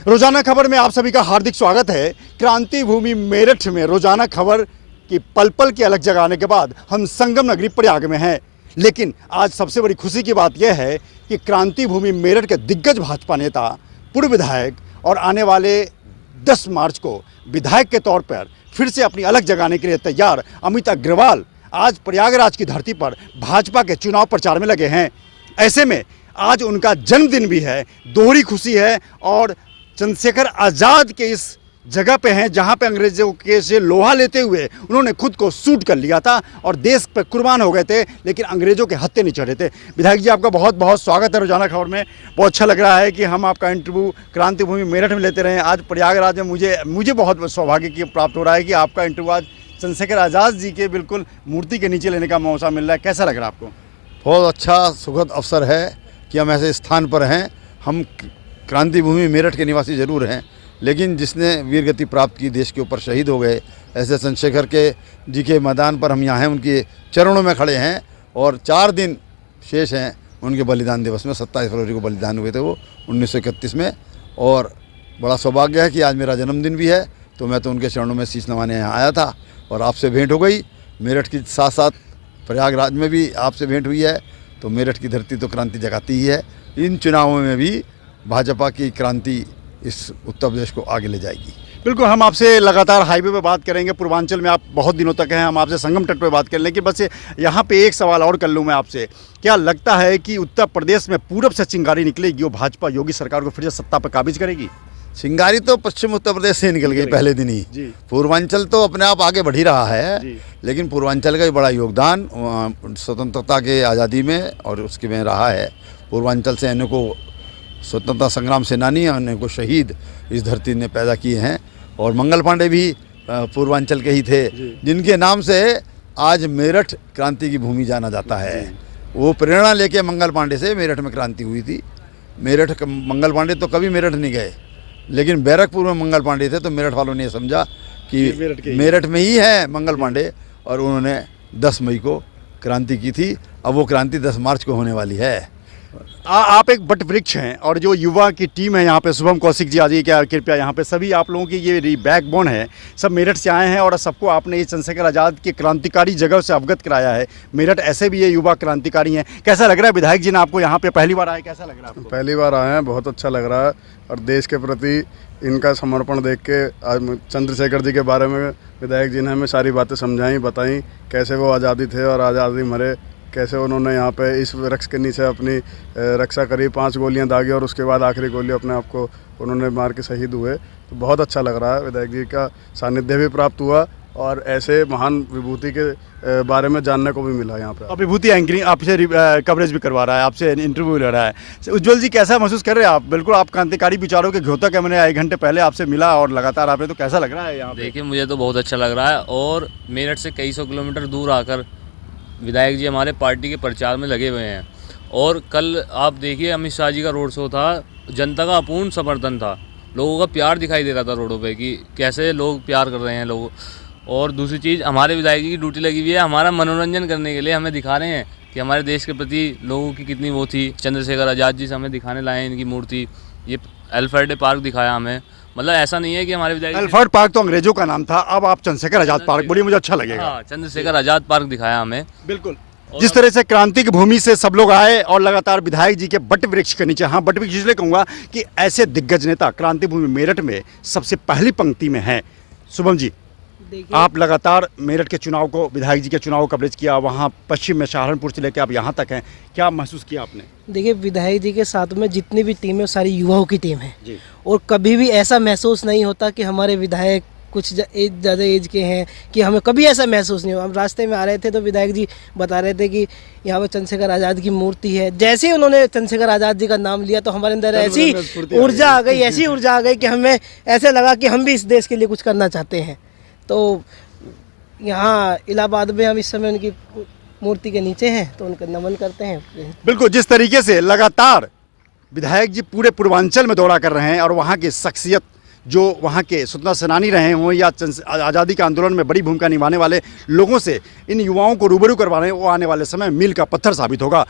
रोजाना खबर में आप सभी का हार्दिक स्वागत है। क्रांति भूमि मेरठ में रोजाना खबर की पल पल की अलग जगाने के बाद हम संगम नगरी प्रयाग में हैं। लेकिन आज सबसे बड़ी खुशी की बात यह है कि क्रांति भूमि मेरठ के दिग्गज भाजपा नेता, पूर्व विधायक और आने वाले 10 मार्च को विधायक के तौर पर फिर से अपनी अलग जगाने के लिए तैयार अमित अग्रवाल आज प्रयागराज की धरती पर भाजपा के चुनाव प्रचार में लगे हैं। ऐसे में आज उनका जन्मदिन भी है, दोहरी खुशी है और चंद्रशेखर आज़ाद के इस जगह पे हैं जहां पे अंग्रेजों के से लोहा लेते हुए उन्होंने खुद को शूट कर लिया था और देश पर कुर्बान हो गए थे, लेकिन अंग्रेजों के हत्थे नहीं चढ़े थे। विधायक जी, आपका बहुत बहुत स्वागत है रोजाना खबर में। बहुत अच्छा लग रहा है कि हम आपका इंटरव्यू क्रांति भूमि मेरठ में लेते रहे। आज प्रयागराज में मुझे बहुत सौभाग्य की प्राप्त हो रहा है कि आपका इंटरव्यू आज चंद्रशेखर आज़ाद जी के बिल्कुल मूर्ति के नीचे लेने का मौका मिल रहा है। कैसा लग रहा है आपको? बहुत अच्छा सुखद अवसर है कि हम ऐसे स्थान पर हैं। हम क्रांति भूमि मेरठ के निवासी जरूर हैं, लेकिन जिसने वीरगति प्राप्त की, देश के ऊपर शहीद हो गए, ऐसे चंद्रशेखर के जी के मैदान पर हम यहाँ हैं, उनके चरणों में खड़े हैं। और 4 दिन शेष हैं उनके बलिदान दिवस में। 27 फरवरी को बलिदान हुए थे वो 1931 में। और बड़ा सौभाग्य है कि आज मेरा जन्मदिन भी है, तो मैं तो उनके चरणों में शीश नवाने यहाँ आया था और आपसे भेंट हो गई। मेरठ के साथ साथ प्रयागराज में भी आपसे भेंट हुई है, तो मेरठ की धरती तो क्रांति जगाती ही है। इन चुनावों में भी भाजपा की क्रांति इस उत्तर प्रदेश को आगे ले जाएगी। बिल्कुल, हम आपसे लगातार हाईवे पे बात करेंगे। पूर्वांचल में आप बहुत दिनों तक हैं, हम आपसे संगम तट पे बात करें, लेकिन बस यहाँ पे एक सवाल और कर लूँ मैं आपसे। क्या लगता है कि उत्तर प्रदेश में पूरब से चिंगारी निकलेगी और भाजपा योगी सरकार को फिर से सत्ता पर काबिज करेगी? चिंगारी तो पश्चिम उत्तर प्रदेश से निकल गई पहले दिन ही। पूर्वांचल तो अपने आप आगे बढ़ ही रहा है, लेकिन पूर्वांचल का भी बड़ा योगदान स्वतंत्रता के आज़ादी में और उसके में रहा है। पूर्वांचल से अनेकों स्वतंत्रता संग्राम सेनानी, अनेकों शहीद इस धरती ने पैदा किए हैं। और मंगल पांडे भी पूर्वांचल के ही थे, जिनके नाम से आज मेरठ क्रांति की भूमि जाना जाता है। वो प्रेरणा लेके मंगल पांडे से मेरठ में क्रांति हुई थी। मेरठ मंगल पांडे तो कभी मेरठ नहीं गए, लेकिन बैरकपुर में मंगल पांडे थे, तो मेरठ वालों ने समझा कि मेरठ में ही है मंगल पांडे, और उन्होंने 10 मई को क्रांति की थी। अब वो क्रांति 10 मार्च को होने वाली है। आप एक बट वृक्ष हैं और जो युवा की टीम है यहाँ पे, शुभम कौशिक जी आ जाइए क्या कृपया। यहाँ पे सभी आप लोगों की ये बैकबोन है, सब मेरठ से आए हैं और सबको आपने ये चंद्रशेखर आज़ाद के क्रांतिकारी जगह से अवगत कराया है। मेरठ ऐसे भी ये युवा क्रांतिकारी हैं। कैसा लग रहा है विधायक जी ने आपको यहाँ पे पहली बार आए, कैसा लग रहा है आपको? पहली बार आए हैं, बहुत अच्छा लग रहा है। और देश के प्रति इनका समर्पण देख के आज चंद्रशेखर जी के बारे में विधायक जी ने हमें सारी बातें समझाई, बताई, कैसे वो आज़ादी थे और आज़ादी मरे, कैसे उन्होंने यहाँ पे इस वृक्ष के नीचे अपनी रक्षा करी, 5 गोलियाँ दागी और उसके बाद आखिरी गोली अपने आप को उन्होंने मार के शहीद हुए। तो बहुत अच्छा लग रहा है। विधायक जी का सानिध्य भी प्राप्त हुआ और ऐसे महान विभूति के बारे में जानने को भी मिला यहाँ पे। विभूति एंकरिंग आपसे कवरेज भी करवा रहा है, आपसे इंटरव्यू ले रहा है। उज्ज्वल जी, कैसा महसूस कर रहे हैं आप? बिल्कुल आप क्रांतिकारी विचारों के घोतक है। मैंने 1 घंटे पहले आपसे मिला और लगातार आपने, तो कैसा लग रहा है यहाँ पे? देखिए, मुझे तो बहुत अच्छा लग रहा है। और मेरठ से कई सौ किलोमीटर दूर आकर विधायक जी हमारे पार्टी के प्रचार में लगे हुए हैं। और कल आप देखिए, अमित शाह जी का रोड शो था, जनता का अपूर्ण समर्थन था, लोगों का प्यार दिखाई दे रहा था रोडों पे कि कैसे लोग प्यार कर रहे हैं लोग। और दूसरी चीज़, हमारे विधायक जी की ड्यूटी लगी हुई है हमारा मनोरंजन करने के लिए, हमें दिखा रहे हैं कि हमारे देश के प्रति लोगों की कितनी वो थी। चंद्रशेखर आज़ाद जी से हमें दिखाने लाए हैं इनकी मूर्ति, ये एल्फ्रेड पार्क दिखाया हमें। मतलब ऐसा नहीं है कि हमारे विधायक, एल्फ्रेड पार्क तो अंग्रेजों का नाम था, अब आप चंद्रशेखर आज़ाद पार्क बोलिए, मुझे अच्छा लगेगा। हाँ, चंद्रशेखर आज़ाद पार्क दिखाया हमें। बिल्कुल, जिस तरह से क्रांति की भूमि से सब लोग आए और लगातार विधायक जी के बट वृक्ष के नीचे, हाँ बट वृक्ष इसलिए कहूँगा कि ऐसे दिग्गज नेता क्रांति भूमि मेरठ में सबसे पहली पंक्ति में हैं। शुभम जी, आप लगातार मेरठ के चुनाव को, विधायक जी के चुनाव को कवरेज किया, वहाँ पश्चिम में सहारनपुर से लेकर आप यहाँ तक हैं, क्या महसूस किया आपने? देखिए, विधायक जी के साथ में जितनी भी टीम है सारी युवाओं की टीम है और कभी भी ऐसा महसूस नहीं होता कि हमारे विधायक कुछ ज़्यादा एज के हैं, कि हमें कभी ऐसा महसूस नहीं हुआ। हम रास्ते में आ रहे थे तो विधायक जी बता रहे थे कि यहाँ पर चंद्रशेखर आज़ाद की मूर्ति है। जैसे ही उन्होंने चंद्रशेखर आज़ाद जी का नाम लिया तो हमारे अंदर ऐसी ऊर्जा आ गई, ऐसी ऊर्जा आ गई कि हमें ऐसे लगा कि हम भी इस देश के लिए कुछ करना चाहते हैं। तो यहाँ इलाहाबाद में हम इस समय उनकी मूर्ति के नीचे हैं, तो उनका नमन करते हैं। बिल्कुल, जिस तरीके से लगातार विधायक जी पूरे पूर्वांचल में दौरा कर रहे हैं और वहाँ की शख्सियत, जो वहाँ के स्वतंत्रता सेनानी रहे हों या आज़ादी के आंदोलन में बड़ी भूमिका निभाने वाले लोगों से इन युवाओं को रूबरू करवा रहे हैं, वो आने वाले समय मील का पत्थर साबित होगा।